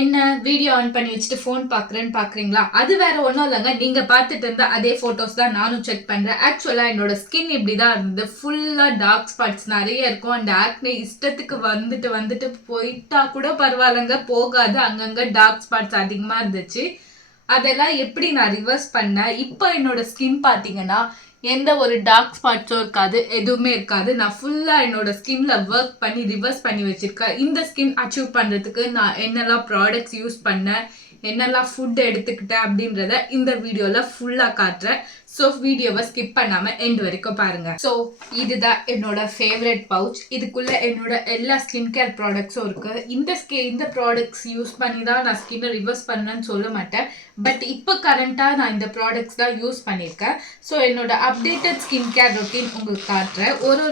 என்ன video on பண்ணி வச்சுட்டு ஃபோன் பார்க்குறேன்னு பார்க்குறீங்களா? அது வேற ஒன்றும் இல்லைங்க. நீங்கள் பார்த்துட்டு இருந்த அதே ஃபோட்டோஸ் தான் நானும் செக் பண்ணுறேன். ஆக்சுவலாக என்னோட ஸ்கின் இப்படி தான் இருந்தது. ஃபுல்லாக டார்க் ஸ்பாட்ஸ் நிறைய இருக்கும். அந்த ஆக்னே இஷ்டத்துக்கு வந்துட்டு வந்துட்டு போயிட்டா கூட பரவாயில்லைங்க, போகாது. அங்கங்கே டார்க் ஸ்பாட்ஸ் அதிகமாக இருந்துச்சு. அதெல்லாம் எப்படி நான் ரிவர்ஸ் பண்ணேன்? இப்போ என்னோட ஸ்கின் பார்த்தீங்கன்னா எந்த ஒரு டார்க் ஸ்பாட்ஸும் இருக்காது, எதுவுமே இருக்காது. நான் ஃபுல்லாக என்னோட ஸ்கின்ல ஒர்க் பண்ணி ரிவர்ஸ் பண்ணி வச்சிருக்கேன். இந்த ஸ்கின் அச்சீவ் பண்ணுறதுக்கு நான் என்னெல்லாம் ப்ராடக்ட்ஸ் யூஸ் பண்ணேன், என்னெல்லாம் ஃபுட் எடுத்துக்கிட்டேன் அப்படின்றத இந்த வீடியோவில் ஃபுல்லாக காட்டுறேன். ஸோ வீடியோவை ஸ்கிப் பண்ணாமல் எண்ட் வரைக்கும் பாருங்கள். ஸோ இதுதான் என்னோட ஃபேவரட் பவுச். இதுக்குள்ளே என்னோட எல்லா ஸ்கின் கேர் ப்ராடக்ட்ஸும் இருக்குது. இந்த ப்ராடக்ட்ஸ் யூஸ் பண்ணி தான் நான் ஸ்கின்னை ரிவர்ஸ் பண்ணேன்னு சொல்ல மாட்டேன். பட் இப்போ கரண்ட்டாக நான் இந்த ப்ராடக்ட்ஸ் தான் யூஸ் பண்ணியிருக்கேன். ஸோ என்னோட அப்டேட்டட் ஸ்கின் கேர் ரொட்டீன் உங்களுக்கு காட்டுறேன். ஒரு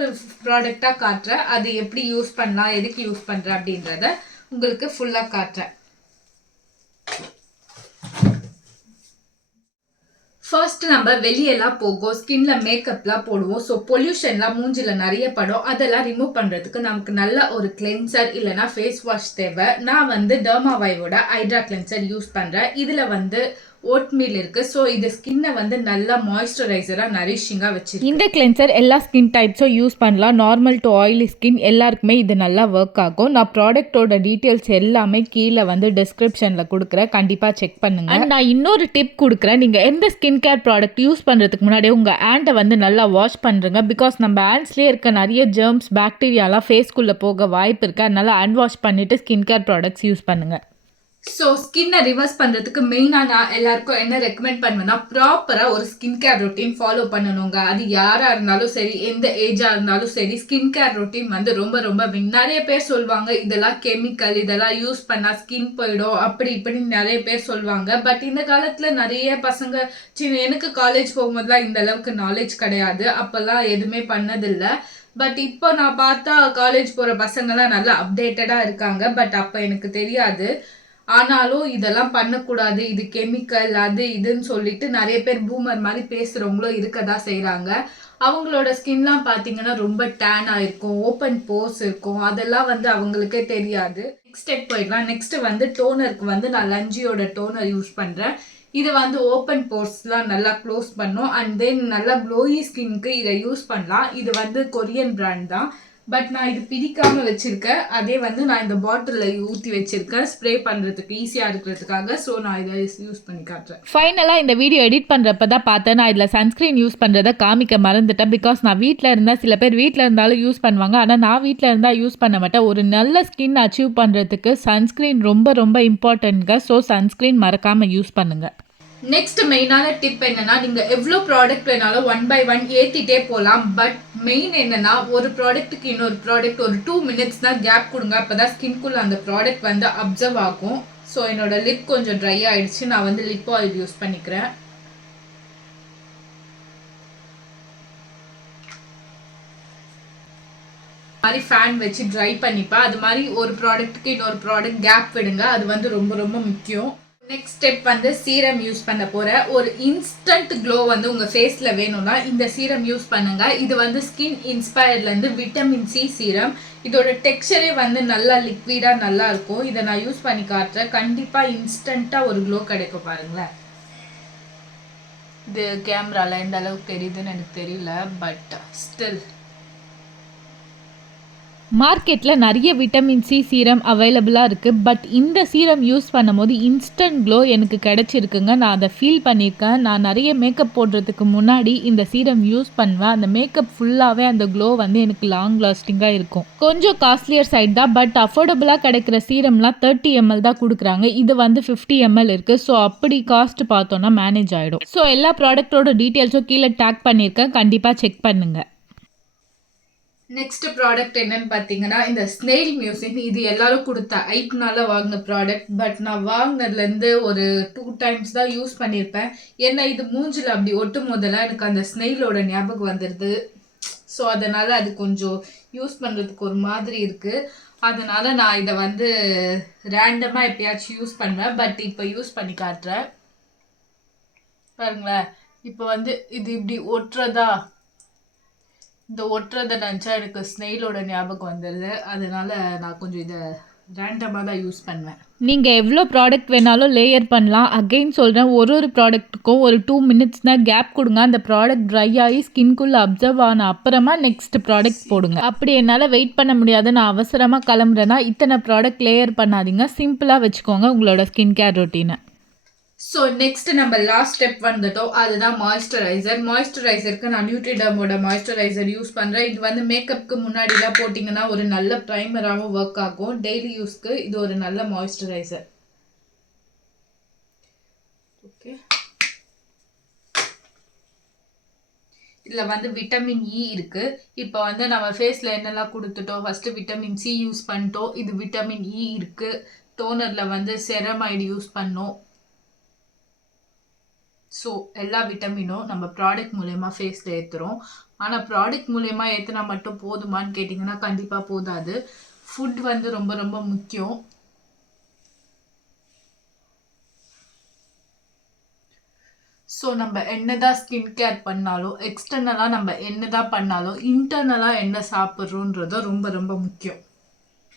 ப்ராடக்டாக காட்டுறேன். அது எப்படி யூஸ் பண்ணலாம், எதுக்கு யூஸ் பண்ணுறேன் அப்படின்றத உங்களுக்கு ஃபுல்லாக காட்டுறேன். ஃபர்ஸ்ட் நம்ம வெளியெல்லாம் போகும், ஸ்கின்ல மேக்கப்லாம் போடுவோம். ஸோ பொல்யூஷன்லாம் மூஞ்சில நிறைய படும். அதெல்லாம் ரிமூவ் பண்ணுறதுக்கு நமக்கு நல்ல ஒரு கிளென்சர் இல்லைனா ஃபேஸ் வாஷ் தேவை. நான் வந்து டெர்மாவைவோட ஹைட்ரா கிளென்சர் யூஸ் பண்ணுறேன். இதில் வந்து ஓட்மீல் இருக்கு. ஸோ இது ஸ்கின்னை வந்து நல்லா மாய்ஸ்சரைசராக நரிஷிங்காக வச்சிருக்கு. இந்த கிளென்சர் எல்லா ஸ்கின் டைப்ஸும் யூஸ் பண்ணலாம். நார்மல் டு ஆயிலி ஸ்கின் எல்லாருக்குமே இது நல்லா ஒர்க் ஆகும். நான் ப்ராடக்டோட டீட்டெயில்ஸ் எல்லாமே கீழே வந்து டிஸ்கிரிப்ஷனில் கொடுக்குறேன், கண்டிப்பாக செக் பண்ணுங்க. அண்ட் நான் இன்னொரு டிப் கொடுக்குறேன். நீங்கள் எந்த ஸ்கின் கேர் ப்ராடக்ட் யூஸ் பண்ணுறதுக்கு முன்னாடி உங்கள் ஹேண்டை வந்து நல்லா வாஷ் பண்ணுறங்க. பிகாஸ் நம்ம ஹேண்ட்ஸ்லேயே இருக்க நிறைய ஜெர்ம்ஸ் பாக்டீரியாலாம் ஃபேஸ்க்குள்ளே போக வாய்ப்பு இருக்குது. அதனால ஹேண்ட் வாஷ் பண்ணிவிட்டு ஸ்கின் கேர் ப்ராடக்ட்ஸ் யூஸ் பண்ணுங்கள். ஸோ ஸ்கின்னை ரிவர்ஸ் பண்ணுறதுக்கு மெயினாக நான் எல்லாருக்கும் என்ன ரெக்கமெண்ட் பண்ணுவேன்னா, ப்ராப்பராக ஒரு ஸ்கின் கேர் ரொட்டீன் ஃபாலோ பண்ணணுங்க. அது யாராக இருந்தாலும் சரி, எந்த ஏஜாக இருந்தாலும் சரி, ஸ்கின் கேர் ரொட்டீன் வந்து ரொம்ப ரொம்ப நிறைய பேர் சொல்லுவாங்க இதெல்லாம் கெமிக்கல், இதெல்லாம் யூஸ் பண்ணால் ஸ்கின் போயிடும், அப்படி இப்படின்னு நிறைய பேர் சொல்லுவாங்க. பட் இந்த காலத்தில் நிறைய பசங்க எனக்கு காலேஜ் போகும்போதுலாம் இந்த அளவுக்கு நாலேஜ் கிடையாது. அப்போல்லாம் எதுவுமே பண்ணதில்லை. பட் இப்போ நான் பார்த்தா காலேஜ் போகிற பசங்கள்லாம் நல்லா அப்டேட்டடாக இருக்காங்க. பட் அப்போ எனக்கு தெரியாது. ஆனாலும் இதெல்லாம் பண்ணக்கூடாது, இது கெமிக்கல், அது இதுன்னு சொல்லிட்டு நிறைய பேர் பூமர் மாதிரி பேசுகிறவங்களும் இருக்க தான் செய்கிறாங்க. அவங்களோட ஸ்கின்லாம் பார்த்தீங்கன்னா ரொம்ப டேன் ஆகிருக்கும், ஓப்பன் போர்ஸ் இருக்கும். அதெல்லாம் வந்து அவங்களுக்கே தெரியாது. நெக்ஸ்ட் ஸ்டெப் போயிடலாம். நெக்ஸ்ட் வந்து டோனருக்கு வந்து நான் லஞ்சியோட டோனர் யூஸ் பண்ணுறேன். இது வந்து ஓப்பன் போர்ஸ்லாம் நல்லா க்ளோஸ் பண்ணும். அண்ட் தென் நல்லா க்ளோயி ஸ்கின்க்கு இதை யூஸ் பண்ணலாம். இது வந்து கொரியன் பிராண்ட் தான். பட் நான் இது பிரிக்காமல் வச்சுருக்கேன். அதே வந்து நான் இந்த பாட்டிலில் ஊற்றி வச்சுருக்கேன் ஸ்ப்ரே பண்ணுறதுக்கு ஈஸியாக இருக்கிறதுக்காக. ஸோ நான் இதை யூஸ் பண்ணி காட்டுறேன். ஃபைனலாக இந்த வீடியோ எடிட் பண்ணுறப்ப தான் பார்த்தேன் நான் இதில் சன்ஸ்க்ரீன் யூஸ் பண்ணுறதை காமிக்க மறந்துட்டேன். பிகாஸ் நான் வீட்டில் இருந்தால் சில பேர் வீட்டில் இருந்தாலும் யூஸ் பண்ணுவாங்க. ஆனால் நான் வீட்டில் இருந்தால் யூஸ் பண்ண மாட்டேன். ஒரு நல்ல ஸ்கின் அச்சீவ் பண்ணுறதுக்கு சன்ஸ்க்ரீன் ரொம்ப ரொம்ப இம்பார்ட்டன்ட்ங்க. ஸோ சன்ஸ்க்ரீன் மறக்காமல் யூஸ் பண்ணுங்கள். நெக்ஸ்ட் மெயினான டிப் என்னன்னா, நீங்க எவ்வளோ ப்ராடக்ட் வேணாலும் 1 by 1 ஏற்றிட்டே போகலாம். பட் மெயின் என்னன்னா, ஒரு ப்ராடக்ட்டுக்கு இன்னொரு ப்ராடக்ட் ஒரு 2 minutes தான் கேப் கொடுங்க. அப்போதான் ஸ்கின்குள்ள அந்த ப்ராடக்ட் வந்து அப்சர்வ் ஆகும். ஸோ என்னோட லிப் கொஞ்சம் ட்ரை ஆயிடுச்சு. நான் வந்து லிப் ஆயில் யூஸ் பண்ணிக்கிறேன். மாதிரி ஃபேன் வச்சு ட்ரை பண்ணிப்பேன். அது மாதிரி ஒரு ப்ராடக்ட்டுக்கு இன்னொரு ப்ராடக்ட் கேப் விடுங்க. அது வந்து ரொம்ப ரொம்ப முக்கியம். நெக்ஸ்ட் ஸ்டெப் வந்து சீரம் யூஸ் பண்ண போகிறேன். ஒரு இன்ஸ்டன்ட் க்ளோ வந்து உங்கள் ஃபேஸில் வேணும்னா இந்த சீரம் யூஸ் பண்ணுங்கள். இது வந்து ஸ்கின் இன்ஸ்பயர்ட்லேருந்து விட்டமின் சி சீரம். இதோட டெக்ஸ்சரே வந்து நல்லா லிக்விடாக நல்லா இருக்கும். இதை நான் யூஸ் பண்ணி காட்டுறேன். கண்டிப்பாக இன்ஸ்டண்ட்டாக ஒரு க்ளோ கிடைக்கும் பாருங்களேன். இது கேமராவில் எந்த அளவுக்கு தெரியுதுன்னு எனக்கு தெரியல. பட் ஸ்டில் மார்க்கெட்டில் நிறைய விட்டமின் சி சீரம் அவைலபிளாக இருக்குது. பட் இந்த சீரம் யூஸ் பண்ணும்போது இன்ஸ்டன்ட் க்ளோ எனக்கு கிடச்சிருக்குங்க. நான் அதை ஃபீல் பண்ணியிருக்கேன். நான் நிறைய மேக்கப் போடுறதுக்கு முன்னாடி இந்த சீரம் யூஸ் பண்ணுவேன். அந்த மேக்கப் ஃபுல்லாகவே அந்த க்ளோ வந்து எனக்கு லாங் லாஸ்டிங்காக இருக்கும். கொஞ்சம் காஸ்ட்லியர் சைட் தான். பட் அஃபோர்டபுளாக கிடைக்கிற சீரம்லாம் 30 ml தான் கொடுக்குறாங்க. இது வந்து 50 ml இருக்குது. ஸோ அப்படி காஸ்ட் பார்த்தோன்னா மேனேஜ் ஆகிடும். ஸோ எல்லா ப்ராடக்ட்டோட டீட்டெயில்ஸும் கீழே டேக் பண்ணியிருக்கேன், கண்டிப்பாக செக் பண்ணுங்கள். நெக்ஸ்ட் ப்ராடக்ட் என்னன்னு பார்த்தீங்கன்னா, இந்த ஸ்னெயில் மியூசிக். இது எல்லாரும் கொடுத்த ஐப்னால வாங்கின ப்ராடக்ட். பட் நான் வாங்கினதுலேருந்து ஒரு 2 times தான் யூஸ் பண்ணியிருப்பேன். ஏன்னா இது மூஞ்சில் அப்படி ஒட்டும் போதெல்லாம் எனக்கு அந்த ஸ்னெயிலோட ஞாபகம் வந்துடுது. ஸோ அதனால் அது கொஞ்சம் யூஸ் பண்ணுறதுக்கு ஒரு மாதிரி இருக்குது. அதனால் நான் இதை வந்து ரேண்டமாக எப்பயாச்சும் யூஸ் பண்ணுவேன். பட் இப்போ யூஸ் பண்ணி காட்டுறேன் பாருங்களேன். இப்போ வந்து இது இப்படி ஒட்டுறதா, இந்த ஒட்டுறதை நினச்சா எனக்கு ஸ்னெயிலோட ஞாபகம் வந்துடுது. அதனால நான் கொஞ்சம் இதை ரேண்டமாக தான் யூஸ் பண்ணுவேன். நீங்கள் எவ்வளோ ப்ராடக்ட் வேணாலும் லேயர் பண்ணலாம். அகெயின் சொல்கிறேன், ஒரு ப்ராடக்ட்டுக்கும் ஒரு 2 மினிட்ஸ் தான் கேப் கொடுங்க. அந்த ப்ராடக்ட் ட்ரை ஆகி ஸ்கின்குள்ளே அப்சர்வ் ஆன அப்புறமா நெக்ஸ்ட் ப்ராடக்ட் போடுங்க. அப்படி என்னால் வெயிட் பண்ண முடியாது, நான் அவசரமாக கிளம்புறேன்னா இத்தனை ப்ராடக்ட் லேயர் பண்ணாதீங்க. சிம்பிளாக வச்சுக்கோங்க உங்களோட ஸ்கின் கேர் ரொட்டீனை. ஸோ நெக்ஸ்ட் நம்ம லாஸ்ட் ஸ்டெப் வந்துட்டோம், அதுதான் மாய்ஸ்சரைசர். மாய்ஸ்சரைசருக்கு நான் நியூட்ரிடர்மோட மாய்ஸ்சரைசர் யூஸ் பண்ணுறேன். இது வந்து மேக்கப்புக்கு முன்னாடிலாம் போட்டிங்கன்னா ஒரு நல்ல ப்ரைமராகவும் ஒர்க் ஆகும். டெய்லி யூஸ்க்கு இது ஒரு நல்ல மாய்ஸ்சரைசர். ஓகே, இதில் வந்து விட்டமின் இ இருக்குது. இப்போ வந்து நம்ம ஃபேஸில் என்னெல்லாம் கொடுத்துட்டோம், ஃபஸ்ட்டு விட்டமின் சி யூஸ் பண்ணிட்டோம். இது விட்டமின் இ இருக்குது. டோனரில் வந்து செரமைடு யூஸ் பண்ணோம். ஸோ எல்லா விட்டமினும் நம்ம ப்ராடக்ட் மூலயமா ஃபேஸில் ஏற்றுறோம். ஆனால் ப்ராடக்ட் மூலயமா ஏற்றினா மட்டும் போதுமான்னு கேட்டிங்கன்னா கண்டிப்பாக போதாது. ஃபுட் வந்து ரொம்ப ரொம்ப முக்கியம். ஸோ நம்ம என்னதான் ஸ்கின் கேர் பண்ணாலும், எக்ஸ்டர்னலாக நம்ம என்னதான் பண்ணாலும், இன்டர்னலாக என்ன சாப்பிட்றோன்றதும் ரொம்ப ரொம்ப முக்கியம்.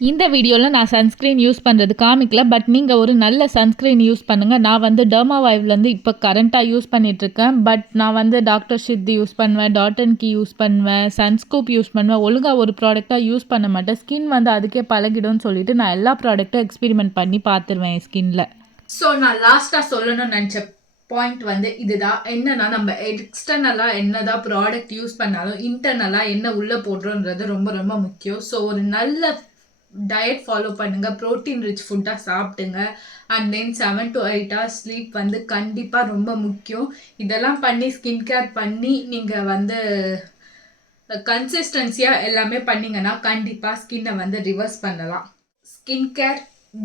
இந்த வீடியோவில் நான் சன்ஸ்க்ரீன் யூஸ் பண்ணுறது காமிக்கல, பட் நீங்கள் ஒரு நல்ல சன்ஸ்க்ரீன் யூஸ் பண்ணுங்கள். நான் வந்து டெர்மாவைவ்லேருந்து இப்போ கரண்ட்டாக யூஸ் பண்ணிகிட்ருக்கேன். பட் நான் வந்து டாக்டர் ஷித் யூஸ் பண்ணுவேன், டாட் அண்ட் கீ யூஸ் பண்ணுவேன், சன்ஸ்கூப் யூஸ் பண்ணுவேன். ஒழுங்காக ஒரு ப்ராடக்டாக யூஸ் பண்ண மாட்டேன். ஸ்கின் வந்து அதுக்கே பழகிடும்னு சொல்லிட்டு நான் எல்லா ப்ராடக்ட்டும் எக்ஸ்பெரிமெண்ட் பண்ணி பார்த்துருவேன் என் ஸ்கின்ல. ஸோ நான் லாஸ்ட்டாக சொல்லணும்னு நினச்ச பாயிண்ட் வந்து இதுதான். என்னன்னா, நம்ம எக்ஸ்டர்னலாக என்னதான் ப்ராடக்ட் யூஸ் பண்ணாலும் இன்டர்னலாக என்ன உள்ளே போடுறோன்றது ரொம்ப ரொம்ப முக்கியம். ஸோ ஒரு நல்ல டயட் ஃபாலோ பண்ணுங்கள், ப்ரோட்டீன் ரிச் ஃபுட்டாக சாப்பிடுங்க. And then 7 to 8 hours sleep வந்து கண்டிப்பாக ரொம்ப முக்கியம். இதெல்லாம் பண்ணி ஸ்கின் கேர் பண்ணி நீங்கள் வந்து கன்சிஸ்டன்சியாக எல்லாமே பண்ணிங்கன்னா கண்டிப்பாக ஸ்கின்னை வந்து ரிவர்ஸ் பண்ணலாம். Skin care,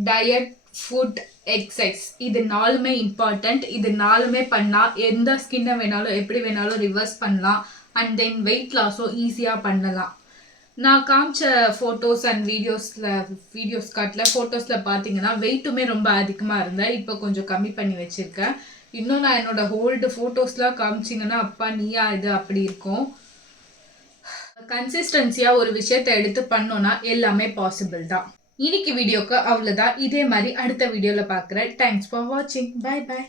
diet, food, exercise இது 4மே இம்பார்ட்டண்ட். இது 4மே பண்ணால் எந்த ஸ்கின்னை வேணாலும் எப்படி வேணாலும் ரிவர்ஸ் பண்ணலாம். அண்ட் தென் வெயிட் லாஸும் ஈஸியாக பண்ணலாம். நான் காமிச்ச ஃபோட்டோஸ் அண்ட் வீடியோஸ் காட்டில் ஃபோட்டோஸில் பார்த்தீங்கன்னா வெயிட்டுமே ரொம்ப அதிகமாக இருந்தேன். இப்போ கொஞ்சம் கம்மி பண்ணி வச்சுருக்கேன். இன்னும் நான் என்னோடய ஹோல்டு ஃபோட்டோஸ்லாம் காமிச்சிங்கன்னா அப்பா நீயா இது அப்படி இருக்கும். கன்சிஸ்டன்சியாக ஒரு விஷயத்தை எடுத்து பண்ணோன்னா எல்லாமே பாசிபிள் தான். இன்னைக்கு வீடியோக்கு அவ்வளோதான். இதே மாதிரி அடுத்த வீடியோவில் பார்க்குறேன். தேங்க்ஸ் ஃபார் வாட்சிங். Bye by.